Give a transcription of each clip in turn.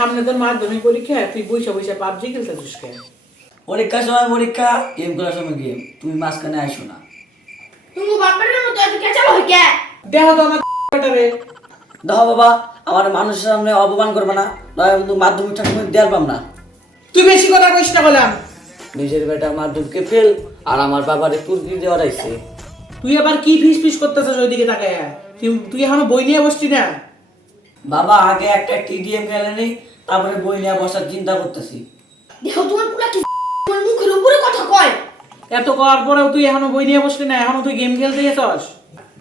সামনে তোর মাধ্যমিক পরীক্ষা, তুই বইসা বইসা পাবজি খেলতেছিস কেন? পরীক্ষার সময় পরীক্ষা, গেম খেলার সময় গেম। তুমি মাঝখানে আইসো না। তুমি বাপের মতো এত কেচাল হই কে? দেখো তো আমার বেটারে। দেখো বাবা, আমার মানুষের সামনে অপমান করবে না, নয় কিন্তু মাধ্যমিকটা তুমি দেওয়ার পাম না। তুই বেশি কথা কইস না বললাম। নিজের বেটা মাধ্যমিককে ফেল, আর আমার বাবারে তুর্কি দেওয়ার আইছে। তুই আবার কি ফিস ফিস করতেছিস ওইদিকে তাকায়? তুই এখনো বই নিয়ে বসছি না? বাবা আগে একটা টিডিএম খেলে নেই, তারপরে বই নিয়ে বসার চিন্তা করতেছি। দেখো তোমার পুরা কি তোমার মুখের উপরে কথা কয়। এত করার পরেও তুই এখনো বই নিয়ে বসলি না, এখনো তুই গেম খেলতে গেছস?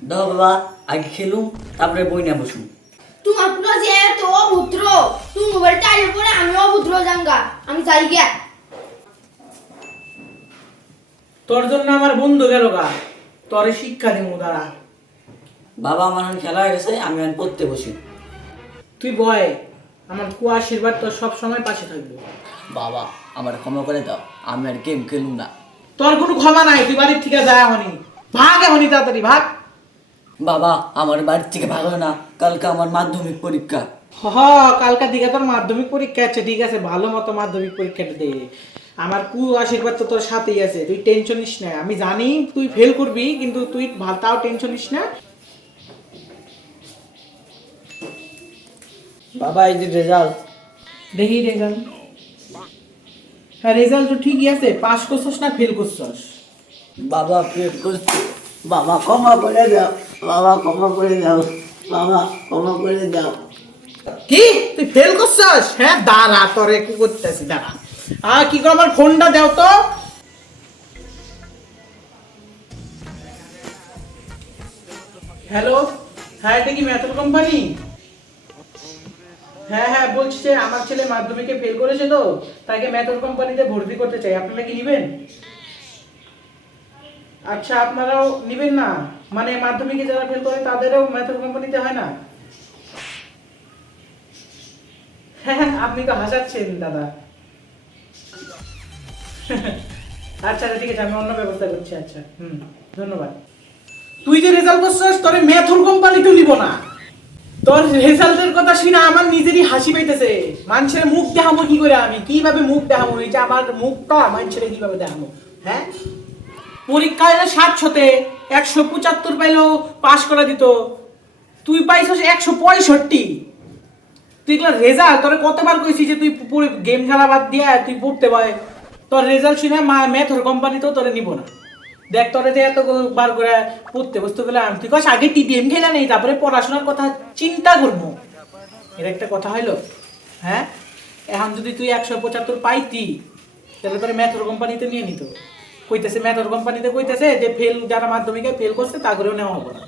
দেখো বাবা, আগে খেলুম, তারপরে বই নিয়ে বসুন। তোমার পুরা যে এত অভদ্র, তুমি মোবাইল টাইলে পরে আমি অভদ্র জাঙ্গা, আমি যাই গে। তোর জন্য আমার বন্ধু গেল গা, তোরে শিক্ষা দিমু দাঁড়া। বাবা আমার এখন খেলা হয়ে গেছে, আমি এখন পড়তে বসি। তুই বয়, আমার কু আশীর্বাদ তোর সব সময় পাশে থাকবে। বাবা আমার ক্ষমা করে দাও, আমি আর গেম খেলুম না। তোর কোনো ক্ষমা নাই, তুই বাড়ির থেকে যায় হনি, ভাগ এখনই তাড়াতাড়ি ভাগ। বাবা আমার বাড়ির থেকে ভালো না, কালকে আমার মাধ্যমিক পরীক্ষা। কালকার দিকে তোর মাধ্যমিক পরীক্ষা আছে, ঠিক আছে, ভালো মতো মাধ্যমিক পরীক্ষাটা দে। আমার কু আশীর্বাদ তো তোর সাথেই আছে, তুই টেনশন নিস না। আমি জানি তুই ফেল করবি, কিন্তু তুই তাও টেনশন নিস না। বাবা এই যে রেজাল্ট। দেখি রেজাল্ট। হ্যাঁ, রেজাল্ট তো ঠিকই আছে। পাস করছস না ফেল করছস? বাবা ফেল করছি, বাবা ক্ষমা করে দাও, বাবা ক্ষমা করে দাও, বাবা ক্ষমা করে দাও। কি তুই ফেল করছস? হ্যাঁ দাঁড়া, তোরে কি করতেছি দাঁড়া। কি করে আমার ফোনটা দাও তো। হ্যালো, হ্যাঁ এটা কি মেট্রো কোম্পানি? হ্যাঁ হ্যাঁ, বলছি যে আমার ছেলে মাধ্যমিকে ফেল করেছে, তো তাকে মেট্রো কোম্পানিতে ভর্তি করতে চাই। আপনারা কি নেবেন? আচ্ছা, আপনারাও নেবেন না? মানে মাধ্যমিকে যারা ফেল করে তাদেরও মেট্রো কোম্পানিতে হয় না? হ্যাঁ, আপনি তো হাসাচ্ছেন দাদা। আচ্ছা ঠিক আছে, আমি অন্য ব্যবস্থা করছি। আচ্ছা, ধন্যবাদ। তুই যে রেজাল্ট করছিস, তোরে মেথর কোম্পানিতে নিব না। তোর রেজাল্টের কথা শুনে আমার নিজেরই হাসি পাইতেছে। মানুষের মুখ দেখাবো কি করে? আমি কিভাবে মুখ দেখাবো? এই যে আমার মুখটা মানুষের কিভাবে দেখাবো? হ্যাঁ, পরীক্ষায় 700-তে 175 পাইলেও পাস করে দিত, তুই পাইছিস 165। তুই এগুলো রেজাল্ট, তোর কতবার কইছিস যে তুই পুরো গেম খেলা বাদ দিয়ে তুই পড়তে পারে। তোর রেজাল্ট শুনে মেথর কোম্পানিতেও তোরে নিব না। দেখ, তোরে যে এত বার করে পড়তে বসতে গেলে আমি, তুই কস আগে টিডিএম খেলা নেই, তারপরে পড়াশোনার কথা চিন্তা করবো। এর একটা কথা হইলো? হ্যাঁ, এখন যদি তুই 175 পাইতি, তাহলে তোরে মেথর কোম্পানিতে নিয়ে নিত। কইতেছে মেথর কোম্পানিতে কইতেছে যে ফেল, যারা মাধ্যমিকে ফেল করছে তা করেও নেওয়া হবে না।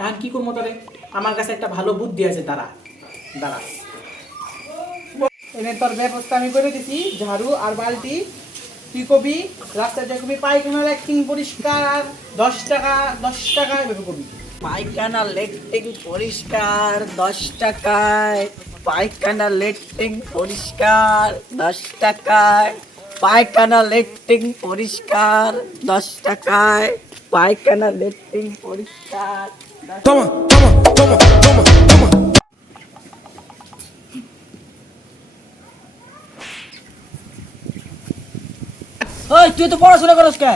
এখন কি করবো তোরে? আমার কাছে একটা ভালো বুদ্ধি আছে, দাঁড়া। এনে তোর ব্যবস্থা আমি করে দিছি, ঝাড়ু আর বালতি। তুই কবি রাস্তায় যা কবি পায়খানার একটিং পরিষ্কার 10 টাকা, 10 টাকা এভাবে কবি। পায়খানা লেট্রিন পরিষ্কার 10 টাকায়, পায়খানা লেট্রিন পরিষ্কার 10 টাকায়, পায়খানা লেট্রিন পরিষ্কার 10 টাকায়, পায়খানা লেট্রিন পরিষ্কার। Toma, toma, toma, toma, toma. ওই তুই তো পড়াশোনা করস কে?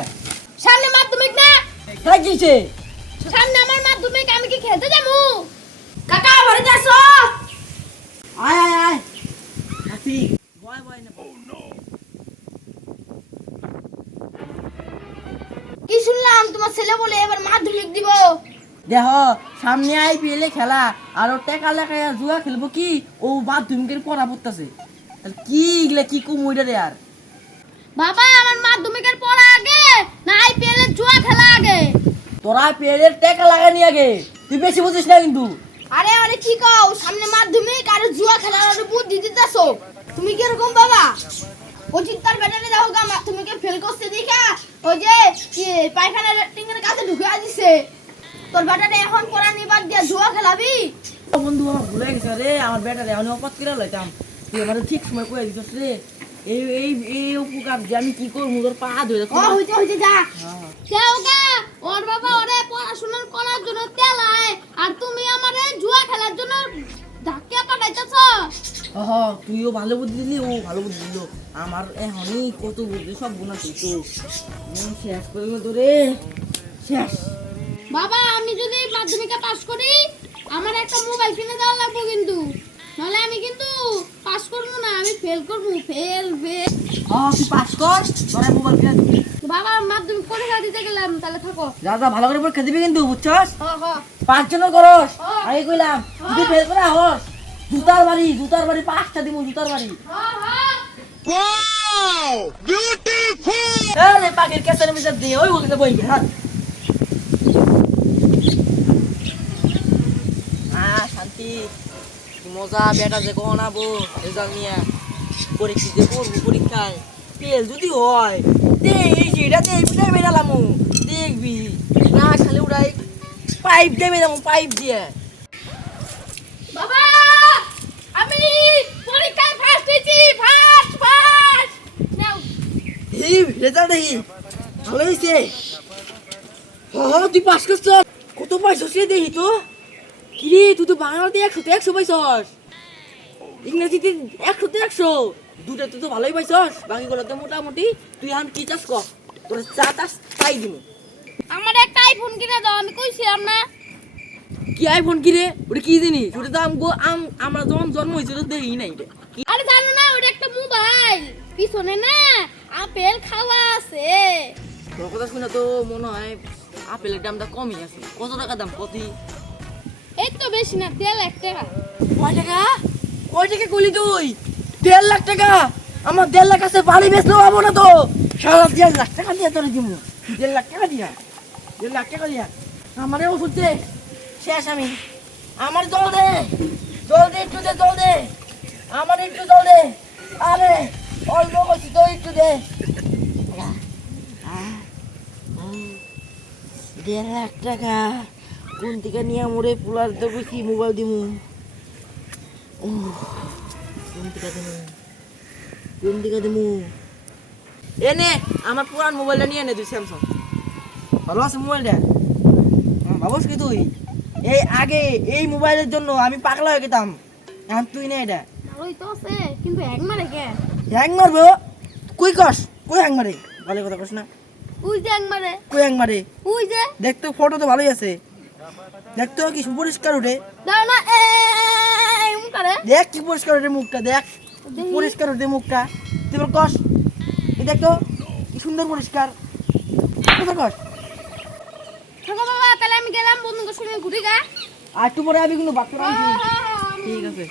সামনে মাধ্যমিক না? হ্যাঁ কিছে? সামনে আমার মাধ্যমিক, আমি কি খেলতে যাবো? কাকা বাড়িতে আসো। আয় আয় আয় হাসি বয় বয় না। কি শুনলাম তোমার ছেলে বলে এবার মাধ্যমিক দিব? দেহ সামনে আইপিএলে খেলা, আর ও টেকা লেখায় জুয়া খেলবো কি? ও মাধ্যমিকের পড়া পড়তেছে, কি এগুলা কি কুমুইটা রে আর। বাবা, আমার মাধ্যমিকের পড়া আগে না আইপিএল এর জুয়া খেলা আগে? তোরা আইপিএলের টেকা লাগানি আগে, তুই বেশি বুঝিস না কিন্তু। আরে আরে কি কও? সামনে মাধ্যমিক আর জুয়া খেলার একটা বুদ্ধি দিতেছো তুমি। কি রকম বাবা? ও চিন্তার ব্যাটারে দেখো গা, মাধ্যমিকে ফেল করছে দেখা ওই যে কি পায়খানা টিঙ্গের কাছে ঢুকে দিছে। তোর ব্যাটারে এখন পড়া নিবাদ দিয়া জুয়া খেলাবি? ও বন্ধু আমার ভুলে গেছে রে, আমার বেটা রে আমি অপাত করে লইতাম, তুই আমার ঠিক সময় কয়ে দিছিস রে। এই এই এই উপকার যে আমি কি করবো, তোর পা ধরে ও হইতে হইতে যা যাও গা। ওর বাবা ওরে পড়াশোনা করার জন্য তেলায়, আর তুমি আমারে জুয়া খেলার জন্য ধাক্কা পাঠাইতেছ। তুইও ভালো বুদ্ধি দিলি, ও ভালো বুদ্ধি দিল। আমার এখনই কত বুদ্ধি সব গুণা তুই তো শেষ করে তোরে শেষ। বাবা আমি যদি মাধ্যমিকে পাস করি আমার একটা মোবাইল কিনে দেওয়া লাগবে কিন্তু, নাহলে আমি কিন্তু পাস করবো না, আমি ফেল করবো, ফেল ফেল। তুই পাস কর, তোরা মোবাইল কিনে দিবি। বাবা মাধ্যমিক পরীক্ষা দিতে গেলাম, তাহলে থাকো। যা যা ভালো করে পরীক্ষা দিবি কিন্তু, বুঝছস? হ্যাঁ হ্যাঁ 5 জন করস, হ্যাঁ। আগে কইলাম যদি ফেল করে হস জুতার বাড়ি 5টা দিব, জুতার বাড়ি। হ্যাঁ হ্যাঁ আরে পাখির কেসের ভিতর দিয়ে ওই বলতে বইবে। হ্যাঁ শান্তি, কি মজা। বেটা যে কখন আবো রেজাল্ট নিয়ে, পরীক্ষা যে করবো, পরীক্ষায় ফেল যদি হয় এই সেটা দিয়ে বেড়ালামু, দেখবি না খালি উড়াই পাইপ দিয়ে বেরামু, পাইপ দিয়ে। বাবা আমি পরীক্ষায় ফার্স্ট হয়েছি, ফার্স্ট ফার্স্ট নাও। এই রেজাল্ট দেখি ভালো হয়েছে। তুই পাস করছ, কত পাইছস রে দেখি তো। কিরে তুই তো বাংলাতে 100 পাইছস, ইংরেজিতে 100 দুটো তুই তো ভালোই পাইছস, বাকিগুলোতে মোটামুটি। তুই এখন কি চাস কর, তোর চা চাস তাই দিব। আমার একটা আইফোন কিনে দাও, আমি কইছিলাম না। কি আইফোন কিরে, ওটা কি জিনিস? ওটা তো আমরা যখন জন্ম হয়েছিল দেখি নাই এটা। আরে জানো না ওটা একটা মোবাইল, পিছনে না আপেল খাওয়া আছে। তোর কথা শুনে তো মনে হয় আপেলের দামটা কমই আছে। কত টাকা দাম কতি? এই তো বেশি না, 1.5 লাখ টাকা। কয় টাকা? কয় টাকা কইলি তুই? 1.5 লাখ টাকা? আমার 1.5 লাখ আছে, বাড়ি বেচলেও পাবো না তো। সারা 1.5 লাখ টাকা দিয়ে তোর দিব, 1.5 লাখ টাকা দিয়া, 1.5 লাখ টাকা দিয়া আমারে ওষুধ দে। শেষ আমি, আমার জল দে, জল দে, একটু দে, জল দে, আমার একটু জল দে। আরে অল্প করছি তো, একটু দে। 1.5 লাখ টাকা কোন থেকে নিয়ে মোড়ে পোলার দেবো, কি মোবাইল দিমু? কোন দিকে দিমু? এনে আমার পুরান মোবাইলটা নিয়ে নে তুই, স্যামসাং ভালো আছে মোবাইলটা। ভাবস কি তুই এই আগে এই মোবাইলের জন্য আমি পাগলা হয়ে গেতাম, এখন তুই নে এটা। ওই তো আছে কিন্তু হ্যাং মারে কে? হ্যাং মারবো? কই কস, কই হ্যাং মারে? ভালো কথা কস না। ওই যে হ্যাং মারে, কই হ্যাং মারে? ওই যে দেখতো ফটো তো ভালোই আছে, দেখতো কি পরিষ্কার উঠে। দাও না এমন করে। দেখ কি পরিষ্কার উঠে মুখটা, দেখ কি পরিষ্কার উঠে মুখটা। তুই বল কস, এই দেখতো কি সুন্দর পরিষ্কার। কথা কস। থাকো বাবা, তাহলে আমি গেলাম বন্ধুদের সঙ্গে ঘুরে গা। আর একটু পরে আমি কিন্তু বাচ্চা হ্যাঁ, হ্যাঁ, হ্যাঁ, ঠিক আছে।